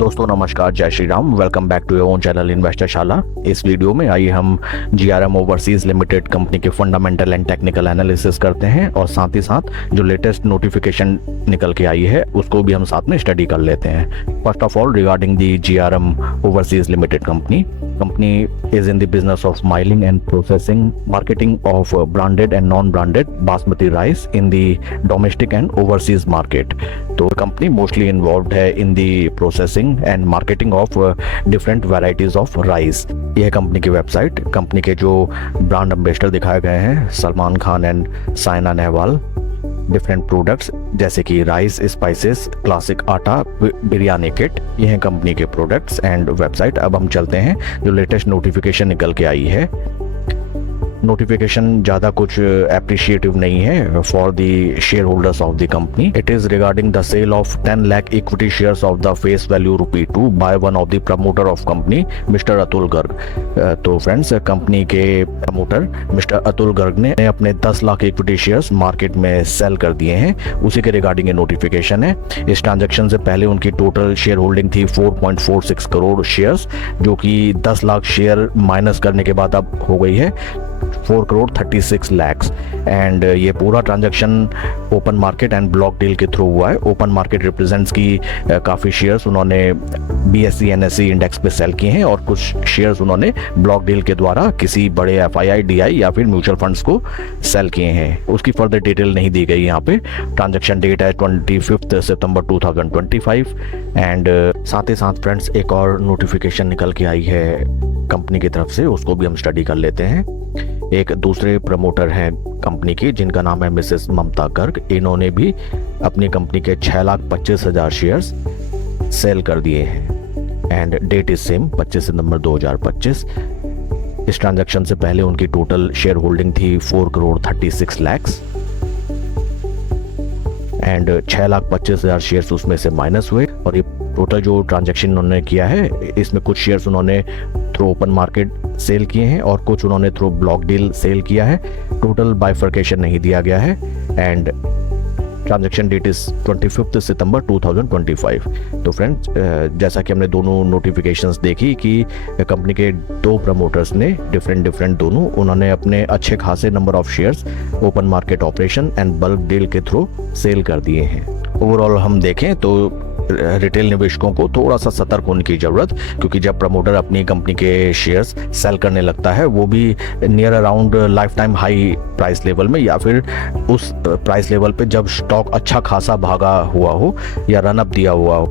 दोस्तों नमस्कार, जय Shri Ram. Welcome back to your own channel investor Shala. इस वीडियो में आइए हम जीआरएम ओवरसीज लिमिटेड कंपनी के फंडामेंटल एंड टेक्निकल एनालिसिस करते हैं और साथ ही साथ जो लेटेस्ट नोटिफिकेशन निकल के आई है उसको भी हम साथ में स्टडी कर लेते हैं। First of all, regarding the GRM overseas limited company is in the business of milling and processing, marketing of branded and non-branded basmati rice in the domestic and overseas market. तो company mostly involve है in the processing and marketing of different varieties of rice. यह company की website, company के जो brand ambassador दिखाए गए हैं Salman Khan and Saina Nehwal. Different products जैसे कि राइस, स्पाइसेस, क्लासिक आटा, बिरयानी किट, ये हैं कंपनी के प्रोडक्ट्स एंड वेबसाइट। अब हम चलते हैं जो लेटेस्ट नोटिफिकेशन निकल के आई है। नोटिफिकेशन ज़्यादा कुछ एप्रिशिएटिव नहीं है for the share holders of the company. It is regarding the sale of 10 lakh equity shares of the face value ₹2 by one of the promoter of company mister Atul Garg. तो friends, company के promoter mister Atul Garg ने अपने 10 lakh equity shares market में sale कर दिए हैं। उसी के रिगार्डिंग ये नोटिफिकेशन है। इस ट्रांजेक्शन से पहले उनकी टोटल शेयर होल्डिंग थी 4.46 करोड़ शेयर्स, जो कि 10 लाख शेयर माइनस करने के बाद अब हो गई है 4 करोड़ 36 लाख। एंड ये पूरा transaction open market and block deal के थ्रू हुआ है। ओपन मार्केट रिप्रेजेंट्स की काफ़ी शेयर्स उन्होंने BSE NSE इंडेक्स पे सेल किए हैं और कुछ शेयर्स उन्होंने ब्लॉक डील के द्वारा किसी बड़े FII DI या फिर म्यूचुअल फंड्स को सेल किए हैं। उसकी फर्दर डिटेल नहीं दी गई यहाँ पे। ट्रांजैक्शन डेट है 25 सितंबर 2025। एंड साथ ही साथ फ्रेंड्स, एक और नोटिफिकेशन निकल के आई है कंपनी की तरफ से, उसको भी हम स्टडी कर लेते हैं। एक दूसरे प्रमोटर हैं कंपनी की जिनका नाम है मिसेस ममता गर्ग। इन्होंने भी अपनी कंपनी के 6,25,000 शेयर्स सेल कर दिए हैं एंड डेट इज सेम 25 सितंबर 2025। इस ट्रांजैक्शन से पहले उनकी टोटल शेयर होल्डिंग थी 4 करोड़ 36 लाख एंड 6,25,000 शेयर्स उसमें से माइनस हुए। और ये टोटल जो ट्रांजैक्शन उन्होंने किया है इसमें कुछ शेयर्स उन्होंने थ्रू ओपन मार्केट सेल किए हैं और कुछ उन्होंने थ्रू ब्लॉक डील सेल किया है। टोटल बाइफर्केशन नहीं दिया गया है एंड ट्रांजैक्शन डेट इज 25 सितंबर 2025। तो फ्रेंड्स, जैसा कि हमने दोनों नोटिफिकेशंस देखी कि कंपनी के दो प्रमोटर्स ने डिफरेंट दोनों उन्होंने अपने अच्छे खासे number of shares open market operation and bulk deal के थ्रू सेल कर दिए हैं। ओवरऑल हम देखें तो रिटेल निवेशकों को थोड़ा सा सतर्क होने की जरूरत, क्योंकि जब प्रमोटर अपनी कंपनी के शेयर्स सेल करने लगता है वो भी near around life time high price level में या फिर उस प्राइस लेवल पे जब स्टॉक अच्छा खासा भागा हुआ हो या रन अप दिया हुआ हो,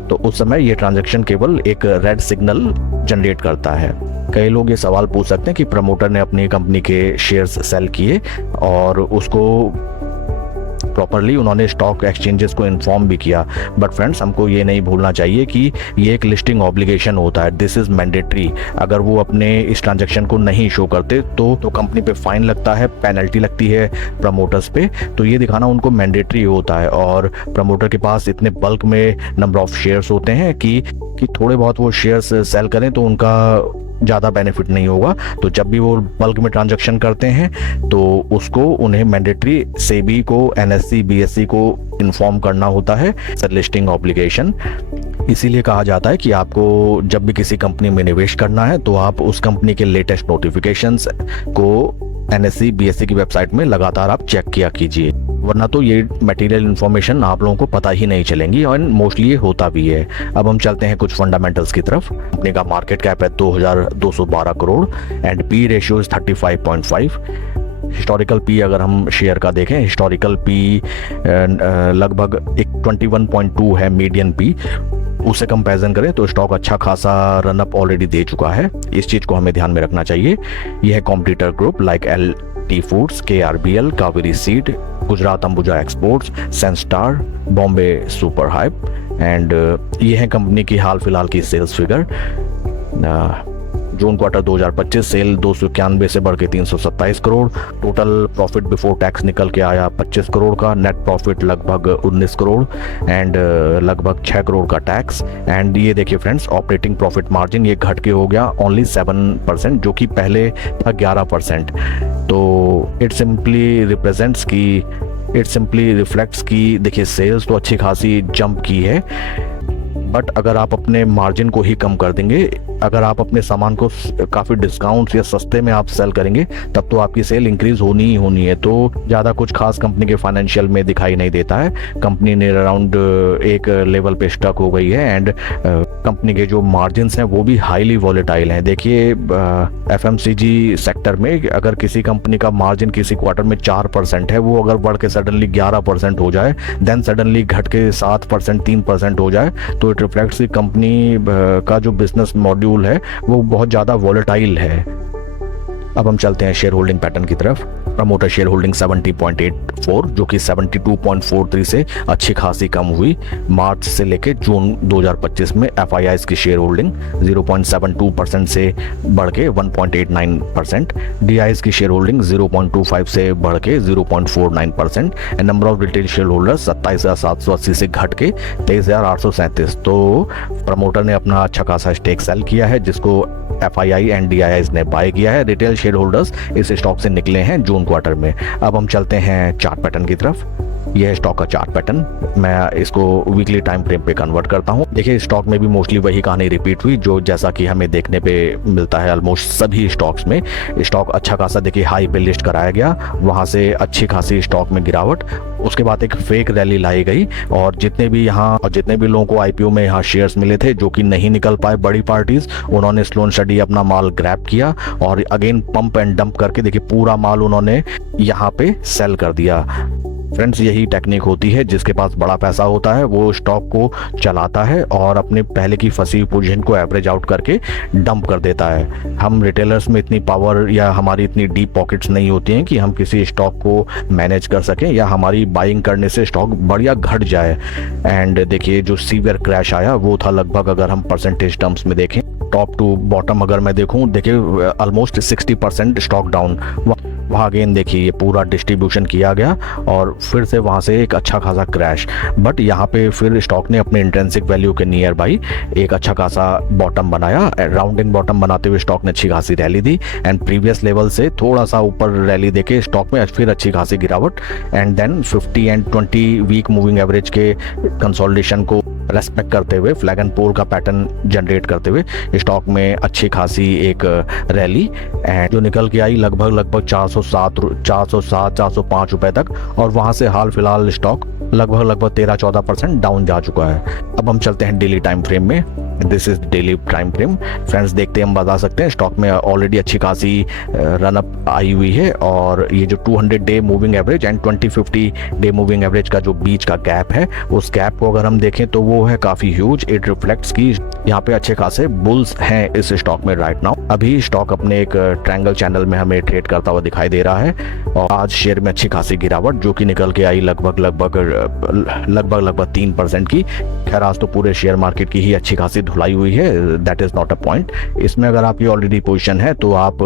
तो उस समय ये ट्रांजैक्शन केवल एक रेड सिग्नल जनरेट करता है। कई लोग ये सवाल पूछ सकते हैं कि प्रमोटर ने अपनी कंपनी के शेयर्स सेल किए और उसको प्रॉपरली उन्होंने स्टॉक एक्सचेंजेस को इन्फॉर्म भी किया, बट फ्रेंड्स हमको ये नहीं भूलना चाहिए कि ये एक लिस्टिंग ऑब्लिगेशन होता है। This is mandatory. अगर वो अपने इस ट्रांजैक्शन को नहीं शो करते तो कंपनी पे फाइन लगता है, पेनल्टी लगती है प्रमोटर्स पे। तो ये दिखाना उनको मैंडेटरी होता है और प्रमोटर के पास इतने बल्क में नंबर ऑफ शेयर्स होते हैं कि थोड़े बहुत वो शेयर्स सेल करें तो उनका ज़्यादा बेनिफिट नहीं होगा। तो जब भी वो बल्क में ट्रांजैक्शन करते हैं तो उसको उन्हें मैंडेटरी सेबी को, NSE BSE को इन्फॉर्म करना होता है, लिस्टिंग ऑब्लिगेशन। इसीलिए कहा जाता है कि आपको जब भी किसी कंपनी में निवेश करना है तो आप उस कंपनी के लेटेस्ट नोटिफिकेशंस को NSE BSE की वेबसाइट में लगातार आप चेक किया कीजिए, वरना तो ये मटेरियल इन्फॉर्मेशन आप लोगों को पता ही नहीं चलेंगी और मोस्टली ये होता भी है। अब हम चलते हैं कुछ फंडामेंटल्स की तरफ। कंपनी का मार्केट कैप है 2,212 crore and P ratio is 35.5। Historical P अगर हम शेयर का देखें, हिस्टोरिकल पी लगभग 21.2 है मीडियन पी। उससे कंपैरिजन करें तो स्टॉक अच्छा खासा रनअप ऑलरेडी दे चुका है। इस चीज को हमें ध्यान में रखना चाहिए। यह है competitor group like LT foods, KRBL, Kaveri seed, Gujarat Ambuja exports, Sanstar, Bombay super hype and ये है कंपनी की हाल फिलहाल की sales figure. June quarter 2025 sale 291 से बढ़ के 327 crore. Total profit before tax निकल के आया 25 करोड़ का। नेट प्रॉफिट लगभग 19 करोड़ एंड लगभग 6 करोड़ का टैक्स। एंड ये देखिए फ्रेंड्स, ऑपरेटिंग प्रॉफिट मार्जिन ये घट के हो गया ओनली 7%, जो कि पहले था 11%। तो इट सिंपली रिफ्लेक्ट्स की देखिए सेल्स तो अच्छी खासी जंप की है, बट अगर आप अपने मार्जिन को ही कम कर देंगे, अगर आप अपने सामान को काफ़ी डिस्काउंट या सस्ते में आप सेल करेंगे, तब तो आपकी सेल इंक्रीज होनी ही होनी है। तो ज़्यादा कुछ खास कंपनी के फाइनेंशियल में दिखाई नहीं देता है। कंपनी ने अराउंड एक लेवल पे स्टक हो गई है एंड कंपनी के जो मार्जिन हैं वो भी हाईली वॉलेटाइल हैं। देखिए एफएमसीजी सेक्टर में अगर किसी कंपनी का मार्जिन किसी क्वार्टर में 4% है, वो अगर बढ़ के सडनली 11% हो जाए, देन सडनली घट के 7%, 3% हो जाए, तो इट रिफ्लेक्ट्स की कंपनी का जो बिजनेस मॉड्यूल है वो बहुत ज़्यादा वॉलेटाइल है। अब हम चलते हैं शेयर होल्डिंग पैटर्न की तरफ। प्रमोटर शेयर होल्डिंग 70.84 जो कि 72.43 से अच्छी खासी कम हुई। मार्च से लेके जून 2025 में एफआईआईज की शेयर होल्डिंग 0.72% से बढ़ के 1.89%, डीआईज की शेयर होल्डिंग 0.25 से बढ़ के 0.49% and number of retail share holders 27,780 से घट के 23,837। तो प्रमोटर ने अपना अच्छा खासा स्टेक सेल किया है, जिसको एफआईआई एंड डीआईआईज ने बाय किया है। रिटेल शेयर होल्डर्स इस स्टॉक से निकले हैं जून क्वार्टर में। अब हम चलते हैं चार्ट पैटर्न की तरफ। यह है स्टॉक का चार्ट पैटर्न। मैं इसको वीकली टाइम फ्रेम पे कन्वर्ट करता हूं। देखिए स्टॉक में भी मोस्टली वही कहानी रिपीट हुई जो जैसा कि हमें देखने पे मिलता है ऑलमोस्ट सभी स्टॉक्स में। स्टॉक अच्छा खासा देखिए हाई पे लिस्ट कराया गया, वहां से अच्छी खासी स्टॉक में गिरावट, उसके बाद एक फेक रैली लाई गई और जितने भी लोगों को आईपीओ में यहाँ शेयर्स मिले थे जो कि नहीं निकल पाए बड़ी पार्टीज, उन्होंने स्लो एंड स्टडी अपना माल ग्रैब किया और अगेन पंप एंड डंप करके देखिए पूरा माल उन्होंने यहाँ पे सेल कर दिया। फ्रेंड्स यही टेक्निक होती है, जिसके पास बड़ा पैसा होता है वो स्टॉक को चलाता है और अपने पहले की फंसी हुई पोजीशन को एवरेज आउट करके डंप कर देता है। हम रिटेलर्स में इतनी पावर या हमारी इतनी डीप पॉकेट्स नहीं होती हैं कि हम किसी स्टॉक को मैनेज कर सकें या हमारी बाइंग करने से स्टॉक बढ़िया घट जाए। एंड देखिए जो सीवियर क्रैश आया वो था लगभग, अगर हम परसेंटेज टर्म्स में देखें, टॉप टू बॉटम अगर मैं देखूं, देखिए ऑलमोस्ट 60% स्टॉक डाउन। वहाँ अगेन देखिए ये पूरा डिस्ट्रीब्यूशन किया गया और फिर से वहाँ से एक अच्छा खासा क्रैश, बट यहाँ पे फिर स्टॉक ने अपने इंट्रिंसिक वैल्यू के नियर बाई एक अच्छा खासा बॉटम बनाया। राउंडिंग बॉटम बनाते हुए स्टॉक ने अच्छी खासी rally the and previous level से थोड़ा सा ऊपर रैली देके स्टॉक में फिर अच्छी खासी गिरावट and then 50 and 20 week moving average के कंसोलिडेशन को रेस्पेक्ट करते हुए, फ्लैग एंड पोल का पैटर्न जनरेट करते हुए स्टॉक में अच्छी खासी एक रैली एंड जो निकल के आई लगभग 405 रुपए तक और वहां से हाल फिलहाल स्टॉक लगभग 13-14% डाउन जा चुका है। अब हम चलते हैं डेली टाइम फ्रेम में। This is daily time frame. Friends देखते हम बता सकते हैं स्टॉक में ऑलरेडी अच्छी खासी रन अप आई हुई है और ये जो 200 day moving average and 2050 day moving average का जो बीच का गैप है, उस गैप को अगर हम देखें तो वो है काफी ह्यूज। इट रिफ्लेक्ट्स की यहाँ पे अच्छे खासे बुल्स हैं इस स्टॉक में राइट नाउ। अभी स्टॉक अपने एक ट्रायंगल चैनल में हमें ट्रेड करता हुआ दिखाई दे रहा है और आज शेयर में अच्छी खासी गिरावट जो कि निकल के आई लगभग 3% की। खैर आज तो पूरे शेयर मार्केट की ही अच्छी खासी धुलाई हुई है, that is not a point. इसमें अगर आपकी ऑलरेडी पोजीशन है तो आप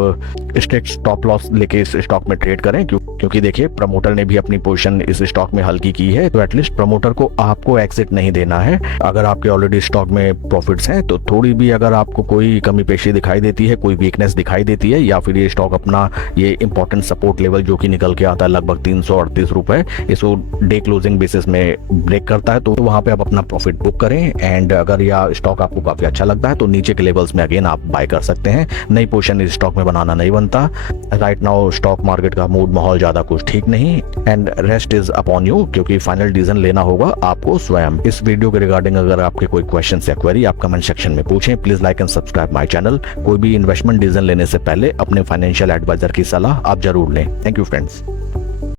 स्ट्रिक्ट स्टॉप लॉस लेके इस स्टॉक में ट्रेड करें, क्योंकि देखिए प्रमोटर ने भी अपनी पोजीशन इस स्टॉक में हल्की की है, तो एटलीस्ट प्रमोटर को आपको एग्जिट नहीं देना है। अगर आपके ऑलरेडी स्टॉक में प्रॉफिट्स हैं तो थोड़ी भी अगर आपको कोई कमी पेशी दिखाई देती है, कोई वीकनेस दिखाई देती है या फिर ये स्टॉक अपना ये इंपॉर्टेंट सपोर्ट लेवल जो कि निकल के आता है लगभग 338 रुपए, इसको डे क्लोजिंग बेसिस में ब्रेक करता है, तो वहां पे आप अपना प्रॉफिट बुक करें। एंड अगर यह स्टॉक आपको काफी अच्छा लगता है तो नीचे के लेवल्स में अगेन आप बाय कर सकते हैं। नई पोजीशन इस स्टॉक में बनाना नहीं बनता। राइट नाउ स्टॉक मार्केट का मूड माहौल ज्यादा कुछ ठीक नहीं and rest is upon you, क्योंकि फाइनल डिसीजन लेना होगा आपको स्वयं। इस वीडियो के रिगार्डिंग अगर आपके कोई क्वेश्चन या क्वेरी आप कमेंट सेक्शन में पूछें। Please like and subscribe my channel. कोई भी इन्वेस्टमेंट डिसीजन लेने से पहले अपने फाइनेंशियल एडवाइजर की सलाह आप जरूर लें। Thank you friends.